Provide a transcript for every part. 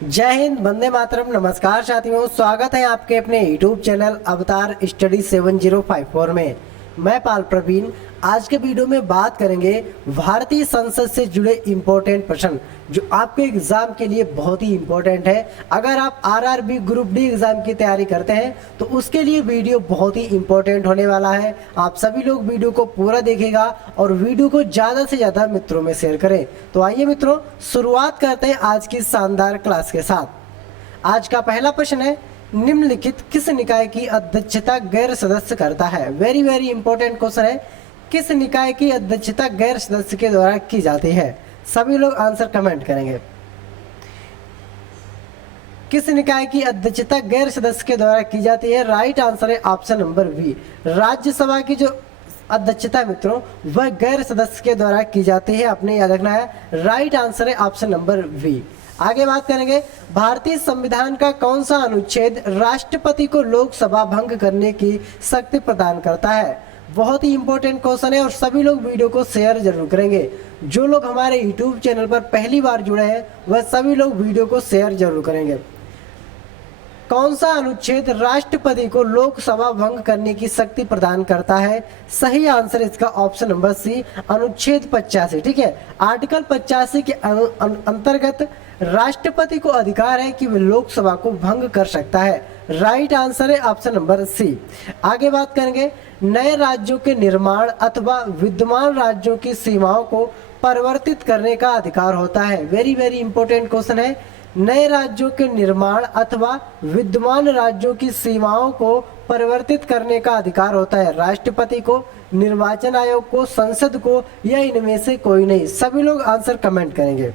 जय हिंद, वंदे मातरम। नमस्कार साथियों, स्वागत है आपके अपने YouTube चैनल अवतार स्टडी 7054 में। मैं पाल प्रवीण। आज के वीडियो में बात करेंगे भारतीय संसद से जुड़े इम्पोर्टेंट प्रश्न जो आपके एग्जाम के लिए बहुत ही इम्पोर्टेंट है। अगर आप आरआरबी ग्रुप डी एग्जाम की तैयारी करते हैं तो उसके लिए वीडियो बहुत ही इम्पोर्टेंट होने वाला है। आप सभी लोग वीडियो को पूरा देखिएगा और वीडियो को ज़्यादा से ज़्यादा मित्रों में शेयर करें। तो आइए मित्रों, शुरुआत करते हैं आज की शानदार क्लास के साथ। आज का पहला प्रश्न है, निम्नलिखित किस निकाय की अध्यक्षता गैर सदस्य करता है। वेरी वेरी इंपॉर्टेंट क्वेश्चन है। किस निकाय की अध्यक्षता गैर सदस्य के द्वारा की जाती है। सभी लोग आंसर कमेंट करेंगे। किस निकाय की अध्यक्षता गैर सदस्य के द्वारा की जाती है। राइट आंसर है ऑप्शन नंबर बी। राज्यसभा की जो अध्यक्षता है मित्रों वह गैर सदस्य के द्वारा की जाती है, आपने याद रखना है। राइट आंसर है ऑप्शन नंबर बी। आगे बात करेंगे, भारतीय संविधान का कौन सा अनुच्छेद राष्ट्रपति को लोकसभा भंग करने की शक्ति प्रदान करता है। बहुत ही इंपॉर्टेंट क्वेश्चन है और सभी लोग वीडियो को शेयर जरूर करेंगे। जो लोग हमारे यूट्यूब चैनल पर पहली बार जुड़े हैं वह सभी लोग वीडियो को शेयर जरूर करेंगे। कौन सा अनुच्छेद राष्ट्रपति को लोकसभा भंग करने की शक्ति प्रदान करता है। सही आंसर इसका ऑप्शन नंबर सी, अनुच्छेद 85। ठीक है, आर्टिकल 85 के अंतर्गत राष्ट्रपति को अधिकार है कि वह लोकसभा को भंग कर सकता है। राइट आंसर है ऑप्शन नंबर सी। आगे बात करेंगे, नए राज्यों के निर्माण अथवा विद्यमान राज्यों की सीमाओं को परिवर्तित करने का अधिकार होता है। वेरी वेरी इंपॉर्टेंट क्वेश्चन है। नए राज्यों के निर्माण अथवा विद्यमान राज्यों की सीमाओं को परिवर्तित करने का अधिकार होता है राष्ट्रपति को, निर्वाचन आयोग को, संसद को, या इनमें से कोई नहीं। सभी लोग आंसर कमेंट करेंगे।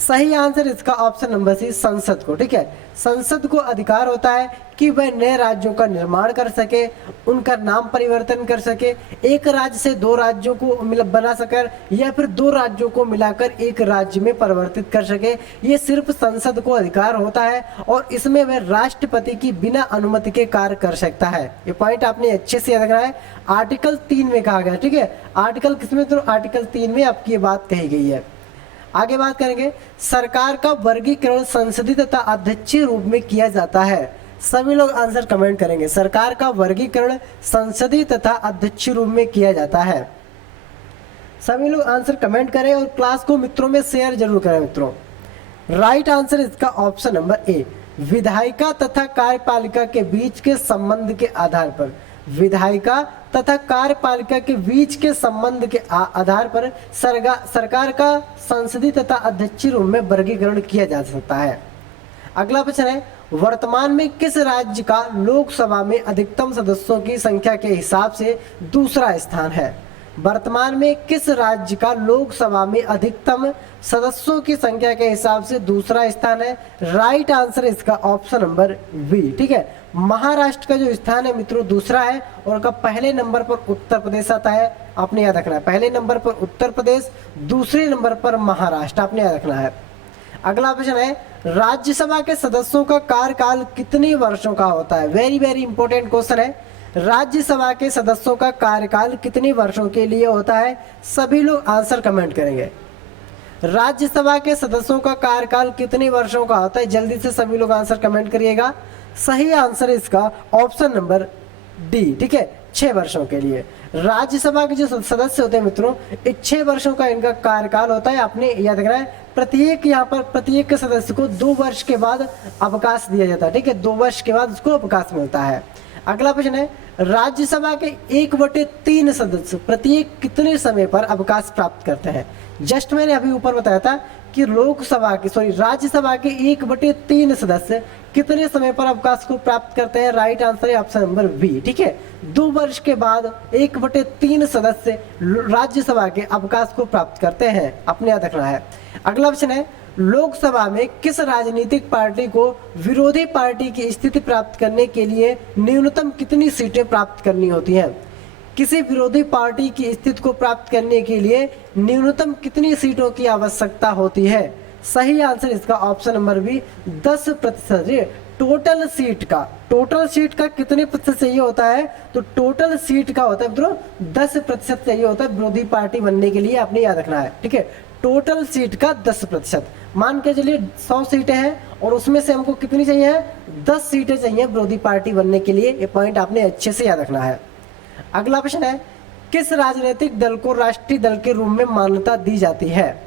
सही आंसर इसका ऑप्शन नंबर सी, संसद को। ठीक है, संसद को अधिकार होता है कि वह नए राज्यों का निर्माण कर सके, उनका नाम परिवर्तन कर सके, एक राज्य से दो राज्यों को बना सकर, या फिर दो राज्यों को मिलाकर एक राज्य में परिवर्तित कर सके। ये सिर्फ संसद को अधिकार होता है और इसमें वह राष्ट्रपति की बिना अनुमति के कार्य कर सकता है। ये पॉइंट आपने अच्छे से याद रखना है। आर्टिकल 3 में कहा गया। ठीक है, आर्टिकल किसमें, तो आर्टिकल 3 में आपकी ये बात कही गई है। आगे बात करेंगे, सरकार का वर्गीकरण संसदीय तथा अध्यक्षीय रूप में किया जाता है। सभी लोग आंसर कमेंट करेंगे। सरकार का वर्गीकरण संसदीय तथा अध्यक्षीय रूप में किया जाता है। सभी लोग आंसर कमेंट करें और क्लास को मित्रों में शेयर जरूर करें मित्रों। राइट आंसर इसका ऑप्शन नंबर ए, विधायिका तथा कार्यपालिका के बीच के संबंध के आधार पर। विधायिका तथा कार्यपालिका के बीच के संबंध के आधार पर सरकार का संसदीय तथा अध्यक्षीय रूप में वर्गीकरण किया जा सकता है। अगला प्रश्न है, वर्तमान में किस राज्य का लोकसभा में अधिकतम सदस्यों की संख्या के हिसाब से दूसरा स्थान है। वर्तमान में किस राज्य का लोकसभा में अधिकतम सदस्यों की संख्या के हिसाब से दूसरा स्थान है। राइट आंसर इसका ऑप्शन नंबर बी। ठीक है, महाराष्ट्र का जो स्थान है मित्रों दूसरा है और उनका पहले नंबर पर उत्तर प्रदेश आता है। आपने याद रखना है, पहले नंबर पर उत्तर प्रदेश, दूसरे नंबर पर महाराष्ट्र, आपने याद रखना है। अगला प्रश्न है, राज्यसभा के सदस्यों का कार्यकाल कितने वर्षों का होता है। वेरी वेरी इंपॉर्टेंट क्वेश्चन है। राज्यसभा के सदस्यों का कार्यकाल कितने वर्षों के लिए होता है। सभी लोग आंसर कमेंट करेंगे। राज्यसभा के सदस्यों का कार्यकाल कितने वर्षों का होता है, जल्दी से सभी लोग आंसर कमेंट करिएगा। सही आंसर इसका ऑप्शन नंबर डी। ठीक है, 6 वर्षों के लिए। राज्यसभा के जो सदस्य होते हैं मित्रों, 6 वर्षों का इनका कार्यकाल होता है। आपने याद रखना है, प्रत्येक यहाँ पर प्रत्येक सदस्य को 2 वर्ष के बाद अवकाश दिया जाता है। ठीक है, 2 वर्ष के बाद उसको अवकाश मिलता है। अगला प्रश्न है, राज्यसभा के 1/3 सदस्य प्रत्येक कितने समय पर अवकाश प्राप्त करते हैं। जस्ट मैंने अभी ऊपर बताया था कि राज्यसभा के 1/3 सदस्य कितने समय पर अवकाश को प्राप्त करते हैं। राइट आंसर है ऑप्शन नंबर बी। ठीक है, 2 वर्ष के बाद 1/3 सदस्य राज्यसभा के अवकाश को प्राप्त करते हैं। अपने याद रखना है। अगला प्रश्न है, लोकसभा में किस राजनीतिक पार्टी को विरोधी पार्टी की स्थिति प्राप्त करने के लिए न्यूनतम कितनी सीटें प्राप्त करनी होती हैं। किसी विरोधी पार्टी की स्थिति को प्राप्त करने के लिए न्यूनतम कितनी सीटों की आवश्यकता होती है। सही आंसर इसका option number b, 10%। Total seat का कितने प्रतिशत चाहिए होता है, तो टोटल सीट का होता है मित्रों 10% चाहिए होता है विरोधी पार्टी बनने के लिए। आपने याद रखना है। ठीक है, टोटल सीट का 10%। मान के चलिए 100 सीटें हैं और उसमें से हमको कितनी चाहिए, 10 सीटें चाहिए विरोधी पार्टी बनने के लिए। ये पॉइंट आपने अच्छे से याद रखना है। अगला प्रश्न है, किस राजनीतिक दल को राष्ट्रीय दल के रूप में मान्यता दी जाती है?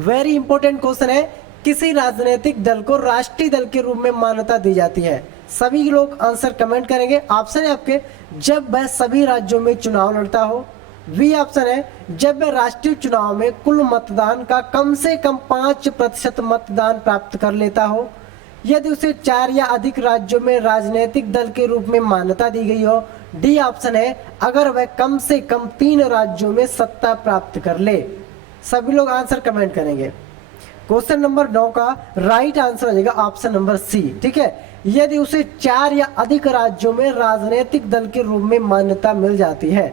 वेरी इंपॉर्टेंट क्वेश्चन है, किसी राजनीतिक दल को राष्ट्रीय दल के रूप में मान्यता दी जाती है। सभी लोग आंसर कमेंट करेंगे। ऑप्शन है आपके, जब वह सभी राज्यों में चुनाव लड़ता हो। बी ऑप्शन है, जब वह राष्ट्रीय चुनाव में कुल मतदान का कम से कम 5% मतदान प्राप्त कर लेता हो, यदि उसे 4 या अधिक राज्यों में राजनीतिक दल के रूप में मान्यता दी गई हो। डी ऑप्शन है, अगर वह कम से कम 3 राज्यों में सत्ता प्राप्त कर ले। सभी लोग आंसर कमेंट करेंगे। क्वेश्चन नंबर 9 का राइट आंसर हो जाएगा ऑप्शन नंबर सी। ठीक है, यदि उसे 4 या अधिक राज्यों में राजनीतिक दल के रूप में मान्यता मिल जाती है।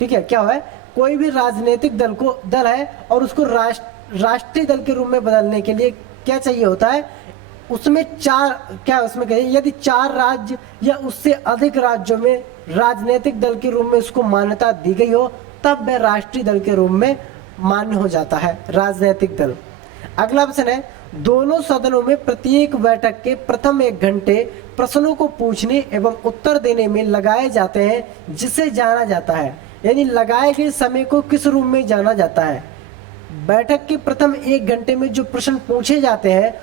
ठीक है, क्या है, कोई भी राजनीतिक दल है और उसको राष्ट्रीय दल के रूप में बदलने के लिए क्या चाहिए होता है, उसमें 4 क्या उसमें कहिए, यदि 4 राज्य या उससे अधिक राज्यों में राजनीतिक दल के रूप में उसको मान्यता दी गई हो, तब वह राष्ट्रीय दल के रूप में मान्य हो जाता है राजनीतिक दल। अगला प्रश्न है, दोनों सदनों में प्रत्येक बैठक के प्रथम 1 घंटे प्रश्नों को पूछने एवं उत्तर देने में लगाए जाते हैं, जिसे जाना जाता है, यानी लगाए गए समय को किस रूप में जाना जाता है? बैठक के प्रथम 1 घंटे में जो प्रश्न पूछे जाते हैं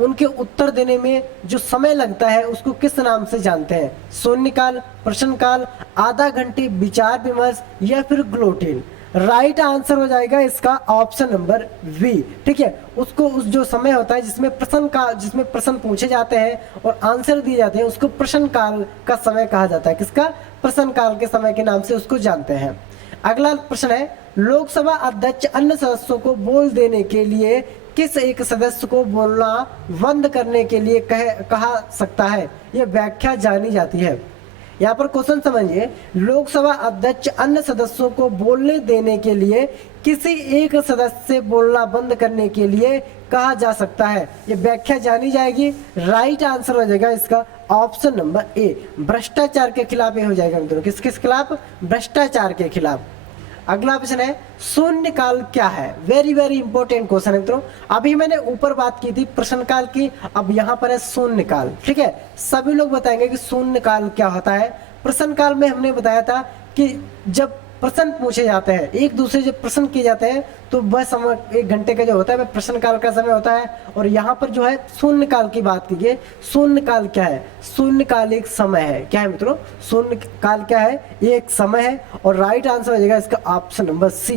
उनके उत्तर देने में जो समय लगता है उसको किस नाम से जानते हैं? शून्यकाल, प्रश्नकाल, आधा घंटे, विचार विमर्श या फिर ग्लोटिन। राइट आंसर हो जाएगा इसका ऑप्शन नंबर वी। ठीक है, उसको उस जो समय होता है जिसमें प्रश्न पूछे जाते हैं और आंसर दिए जाते हैं, उसको प्रश्न काल का समय कहा जाता है। किसका? प्रश्न काल के समय के नाम से उसको जानते हैं। अगला प्रश्न है, लोकसभा अध्यक्ष अन्य सदस्यों को बोल देने के लिए किस एक सदस्य को बोलना बंद करने के लिए कहा सकता है? यह व्याख्या जानी जाती है। यहाँ पर क्वेश्चन समझिए, लोकसभा अध्यक्ष अन्य सदस्यों को बोलने देने के लिए किसी एक सदस्य से बोलना बंद करने के लिए कहा जा सकता है, ये व्याख्या जानी जाएगी। राइट आंसर हो जाएगा इसका ऑप्शन नंबर ए, भ्रष्टाचार के खिलाफ। ये हो जाएगा मित्रों, किस खिलाफ? भ्रष्टाचार के खिलाफ। अगला प्रश्न है, शून्यकाल क्या है? वेरी वेरी इंपॉर्टेंट क्वेश्चन है मित्रों। अभी मैंने ऊपर बात की थी प्रश्नकाल की, अब यहाँ पर है शून्यकाल। ठीक है, सभी लोग बताएंगे कि शून्यकाल क्या होता है। प्रश्नकाल में हमने बताया था कि जब प्रश्न पूछे जाते हैं, एक दूसरे जब प्रश्न किए जाते हैं, तो वह समय 1 घंटे का जो होता है वह प्रश्नकाल का समय होता है। और यहाँ पर जो है शून्यकाल की बात कीजिए। शून्यकाल क्या है? शून्यकाल एक समय है। क्या है मित्रों? शून्यकाल क्या है? एक समय है। और राइट आंसर हो जाएगा इसका ऑप्शन नंबर सी,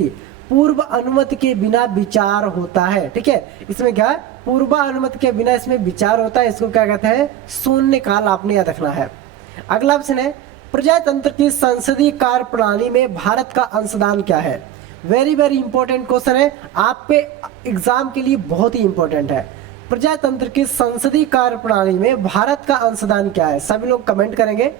पूर्व अनुमति के बिना विचार होता है। ठीक है, इसमें क्या है? पूर्व अनुमति के बिना इसमें विचार होता है, इसको क्या कहते हैं? शून्यकाल। आपने याद रखना है। अगला प्रश्न है, प्रजातंत्र की संसदीय कार्य प्रणाली में भारत का अंशदान क्या है? वेरी वेरी इंपॉर्टेंट क्वेश्चन है, आप पे एग्जाम के लिए बहुत ही इंपॉर्टेंट है। प्रजातंत्र की संसदीय कार्य प्रणाली में भारत का अंशदान क्या है? सभी लोग कमेंट करेंगे।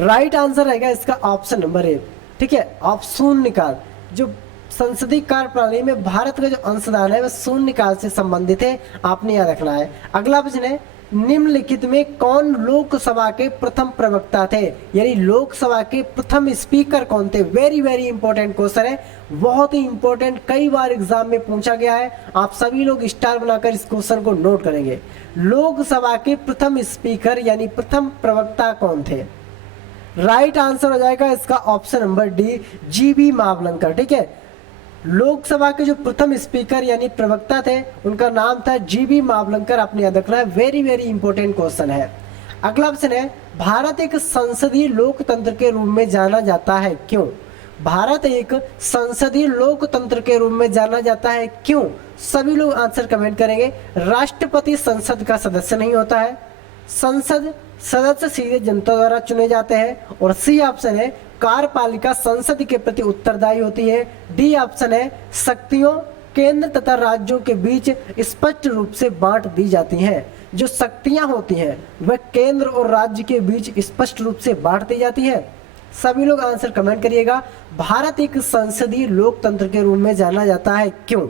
राइट आंसर रहेगा इसका ऑप्शन नंबर ए। ठीक है, आप शून्यकाल, जो संसदीय कार्य प्रणाली में भारत का जो अंशदान है वह शून्यकाल से संबंधित है, आपने याद रखना है। अगला प्रश्न है, निम्नलिखित में कौन लोकसभा के प्रथम प्रवक्ता थे? यानी लोकसभा के प्रथम स्पीकर कौन थे? वेरी वेरी इंपॉर्टेंट क्वेश्चन है, बहुत ही इंपॉर्टेंट, कई बार एग्जाम में पूछा गया है। आप सभी लोग स्टार बनाकर इस क्वेश्चन को नोट करेंगे। लोकसभा के प्रथम स्पीकर यानी प्रथम प्रवक्ता कौन थे? राइट आंसर हो जाएगा इसका option number D, GB Mavalankar. ठीक है, लोकसभा के जो प्रथम स्पीकर यानी प्रवक्ता थे उनका नाम था जीबी मावलंकर। आपने याद रखना है, वेरी वेरी इंपॉर्टेंट क्वेश्चन है। अगला प्रश्न है, भारत एक संसदीय लोकतंत्र के रूप में जाना जाता है, क्यों? भारत एक संसदीय लोकतंत्र के रूप में जाना जाता है, क्यों? सभी लोग आंसर कमेंट करेंगे। राष्ट्रपति संसद का सदस्य नहीं होता है, संसद सदस्य सीधे जनता द्वारा चुने जाते हैं। और सी ऑप्शन है, कार्यपालिका संसद के प्रति उत्तरदायी होती है। डी ऑप्शन है, शक्तियों केंद्र तथा राज्यों के बीच स्पष्ट रूप से बांट दी जाती हैं। जो शक्तियां होती हैं वह केंद्र और राज्य के बीच स्पष्ट रूप से बांट दी जाती है। सभी लोग आंसर कमेंट करिएगा। भारत एक संसदीय लोकतंत्र के रूप में जाना जाता है, क्यों?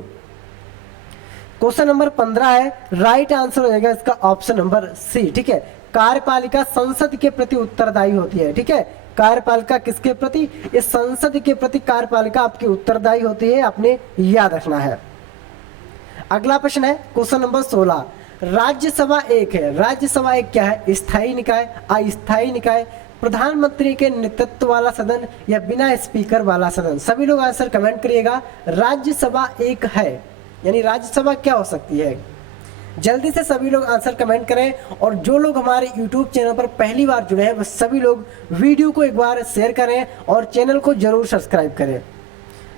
क्वेश्चन नंबर 15 है, राइट आंसर हो जाएगा इसका ऑप्शन नंबर सी। ठीक है, कार्यपालिका संसद के प्रति उत्तरदायी होती है। ठीक है, कार्यपालिका किसके प्रति? इस संसद के प्रति कार्यपालिका आपकी उत्तरदायी होती है, आपने याद रखना है। अगला प्रश्न है क्वेश्चन नंबर 16। राज्यसभा एक है, राज्यसभा एक क्या है? स्थायी निकाय, अस्थायी निकाय, प्रधानमंत्री के नेतृत्व वाला सदन या बिना स्पीकर वाला सदन? सभी लोग आंसर कमेंट करिएगा। राज्यसभा एक है यानी राज्यसभा क्या हो सकती है? जल्दी से सभी लोग आंसर कमेंट करें, और जो लोग हमारे YouTube चैनल पर पहली बार जुड़े हैं वह सभी लोग वीडियो को एक बार शेयर करें और चैनल को जरूर सब्सक्राइब करें।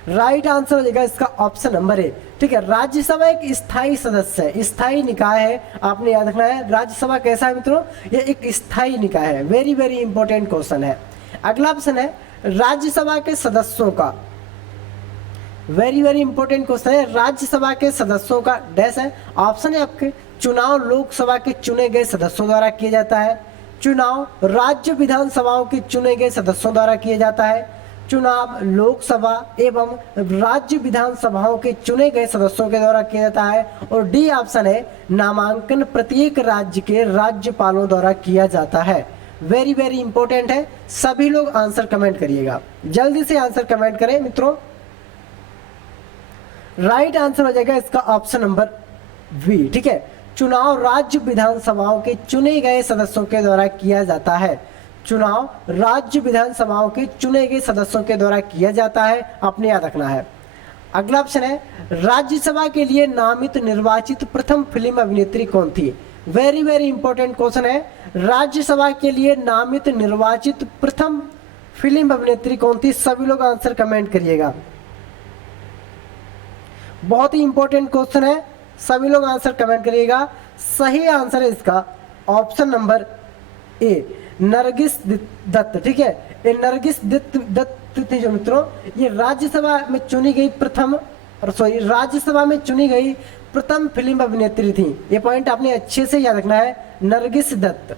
राइट आंसर हो जाएगा इसका ऑप्शन नंबर ए। ठीक है, राज्यसभा एक स्थायी सदस्य है, स्थायी निकाय है, आपने याद रखना है। राज्यसभा कैसा है मित्रों? ये एक स्थायी निकाय है। वेरी वेरी इंपॉर्टेंट क्वेश्चन है। अगला ऑप्शन है राज्यसभा के सदस्यों का, वेरी वेरी इंपॉर्टेंट क्वेश्चन है। राज्यसभा के सदस्यों का डैश है। ऑप्शन है आपके चुनाव लोकसभा के चुने गए सदस्यों द्वारा किया जाता है, चुनाव राज्य विधानसभाओं के चुने गए सदस्यों द्वारा किया जाता है, चुनाव लोकसभा एवं राज्य विधानसभाओं के चुने गए सदस्यों के द्वारा किया जाता है, और डी ऑप्शन है नामांकन प्रत्येक राज्य के राज्यपालों द्वारा किया जाता है। वेरी वेरी इंपॉर्टेंट है, सभी लोग आंसर कमेंट करिएगा, जल्दी से आंसर कमेंट करें मित्रों। राइट आंसर हो जाएगा इसका ऑप्शन नंबर बी। ठीक है, चुनाव राज्य विधानसभाओं के चुने गए सदस्यों के द्वारा किया जाता है, चुनाव राज्य विधानसभाओं के चुने गए सदस्यों के द्वारा किया जाता है, आपने याद रखना है। अगला ऑप्शन है राज्यसभा के लिए नामित निर्वाचित प्रथम फिल्म अभिनेत्री कौन थी? वेरी वेरी इंपॉर्टेंट क्वेश्चन है। राज्यसभा के लिए नामित निर्वाचित प्रथम फिल्म अभिनेत्री कौन थी? सभी लोग आंसर कमेंट करिएगा, बहुत ही इंपॉर्टेंट क्वेश्चन है, सभी लोग आंसर कमेंट करिएगा। सही आंसर है इसका option number a, Nargis Dutt. ठीक है, ये नरगिस दत्त थी जो मित्रों, ये राज्यसभा में चुनी गई राज्यसभा में चुनी गई प्रथम फिल्म अभिनेत्री थी। ये पॉइंट आपने अच्छे से याद रखना है, नरगिस दत्त।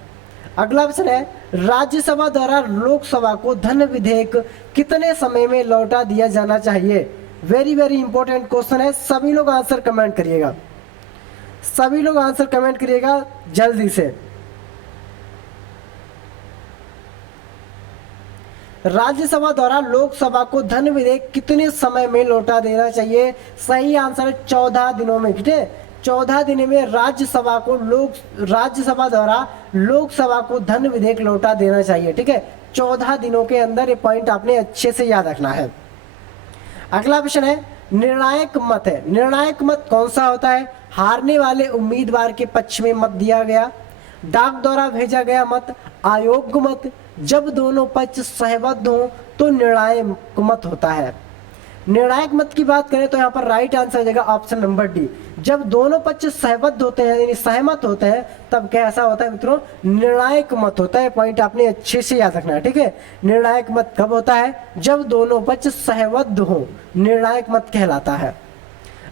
अगला ऑप्शन है राज्यसभा द्वारा लोकसभा को धन विधेयक कितने समय में लौटा दिया जाना चाहिए? वेरी वेरी इंपॉर्टेंट क्वेश्चन है, सभी लोग आंसर कमेंट करिएगा, सभी लोग आंसर कमेंट करिएगा जल्दी से। राज्यसभा द्वारा लोकसभा को धन विधेयक कितने समय में लौटा देना चाहिए? सही आंसर 14 दिनों में। ठीक है, 14 दिन में राज्यसभा द्वारा लोकसभा को धन विधेयक लौटा देना चाहिए। ठीक है, 14 दिनों के अंदर। ये पॉइंट आपने अच्छे से याद रखना है। अगला प्रश्न है निर्णायक मत है, निर्णायक मत कौन सा होता है? हारने वाले उम्मीदवार के पक्ष में मत दिया गया, डाक द्वारा भेजा गया मत, अयोग्य मत, जब दोनों पक्ष सहमत हो तो निर्णायक मत होता है। निर्णायक मत की बात करें तो यहाँ पर राइट आंसर हो जाएगा ऑप्शन नंबर डी। जब दोनों पक्ष सहमत होते हैं यानी सहमत होते हैं तब कैसा होता है मित्रों? निर्णायक मत होता है। पॉइंट आपने अच्छे से याद रखना है। ठीक है, निर्णायक मत कब होता है? जब दोनों पक्ष सहमत हो, निर्णायक मत कहलाता है।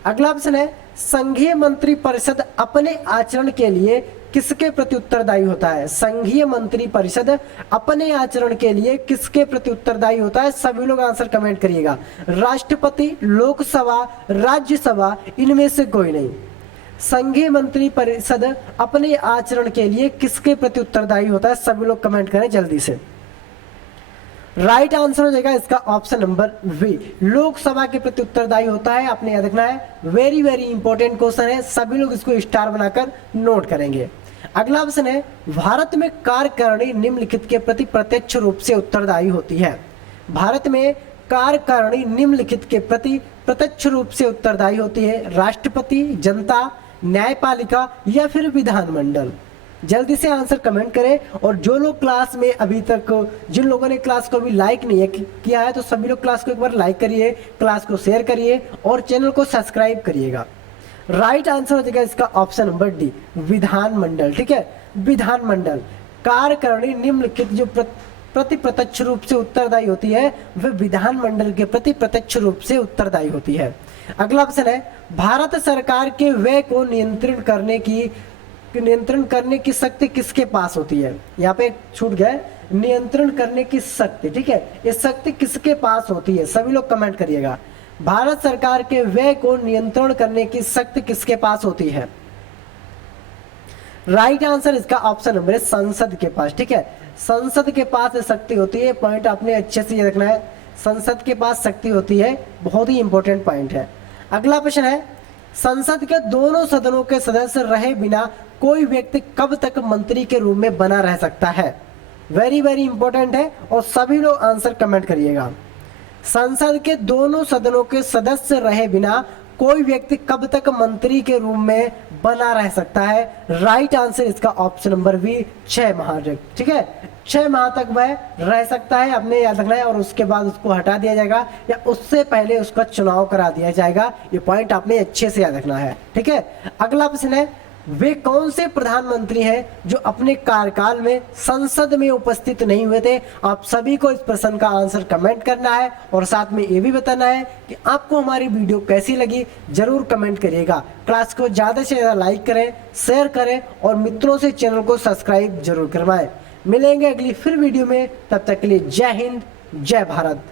अगला ऑप्शन है संघीय मंत्री परिषद अपने आचरण के लिए किसके प्रति उत्तरदायी होता है? संघीय मंत्री परिषद अपने आचरण के लिए किसके प्रति उत्तरदायी होता है? सभी लोग आंसर कमेंट करिएगा। राष्ट्रपति, लोकसभा, राज्यसभा, इनमें से कोई नहीं। संघीय मंत्री परिषद अपने आचरण के लिए किसके प्रति उत्तरदायी होता है? सभी लोग कमेंट करें जल्दी से। राइट आंसर हो जाएगा इसका ऑप्शन नंबर बी, लोकसभा के प्रति उत्तरदायी होता है, आपने याद रखना है। वेरी वेरी इंपॉर्टेंट क्वेश्चन है, सभी लोग इसको स्टार बनाकर नोट करेंगे। अगला ऑप्शन है भारत में कार्यकारिणी निम्नलिखित के प्रति प्रत्यक्ष रूप से उत्तरदायी होती है। भारत में कार्यकारिणी निम्नलिखित के प्रति प्रत्यक्ष रूप से उत्तरदायी होती है। राष्ट्रपति, जनता, न्यायपालिका या फिर विधानमंडल? जल्दी से आंसर कमेंट करें। और जो लोग क्लास में अभी तक, जिन लोगों ने क्लास को अभी लाइक नहीं किया है तो सभी लोग क्लास को एक बार लाइक करिए, क्लास को शेयर करिए और चैनल को सब्सक्राइब करिएगा। राइट आंसर हो जाएगा इसका ऑप्शन नंबर डी, विधानमंडल। ठीक है, विधानमंडल कार्यकारिणी निम्नलिखित जो प्रति प्रत्यक्ष रूप से उत्तरदायी होती है वह विधानमंडल के प्रति प्रत्यक्ष रूप से उत्तरदायी होती है। अगला ऑप्शन है भारत सरकार के व्यय को नियंत्रण करने की शक्ति किसके पास होती है? यहाँ पे छूट गया, नियंत्रण करने की शक्ति। ठीक है, ये शक्ति किसके पास होती है? सभी लोग कमेंट करिएगा। भारत सरकार के व्यय को नियंत्रण करने की शक्ति किसके पास होती है? राइट आंसर इसका ऑप्शन नंबर है संसद के पास। ठीक है, संसद के पास शक्ति होती है, पॉइंट आपने अच्छे से ये रखना है, संसद के पास शक्ति होती है, बहुत ही इंपॉर्टेंट पॉइंट है। अगला प्रश्न है, संसद के दोनों सदनों के सदस्य रहे बिना कोई व्यक्ति कब तक मंत्री के रूप में बना रह सकता है? वेरी वेरी इंपॉर्टेंट है और सभी लोग आंसर कमेंट करिएगा। संसद के दोनों सदनों के सदस्य रहे बिना कोई व्यक्ति कब तक मंत्री के रूप में बना रह सकता है? राइट आंसर इसका ऑप्शन नंबर बी 6 माह तक। ठीक है, 6 माह तक वह रह सकता है, अपने याद रखना है, और उसके बाद उसको हटा दिया जाएगा या उससे पहले उसका चुनाव करा दिया जाएगा। ये पॉइंट आपने अच्छे से याद रखना है। ठीक है, अगला प्रश्न है, वे कौन से प्रधानमंत्री हैं जो अपने कार्यकाल में संसद में उपस्थित नहीं हुए थे? आप सभी को इस प्रश्न का आंसर कमेंट करना है और साथ में ये भी बताना है कि आपको हमारी वीडियो कैसी लगी, जरूर कमेंट करिएगा। क्लास को ज़्यादा से ज़्यादा लाइक करें, शेयर करें और मित्रों से चैनल को सब्सक्राइब जरूर करवाएं। मिलेंगे अगली फिर वीडियो में, तब तक के लिए जय हिंद, जय भारत।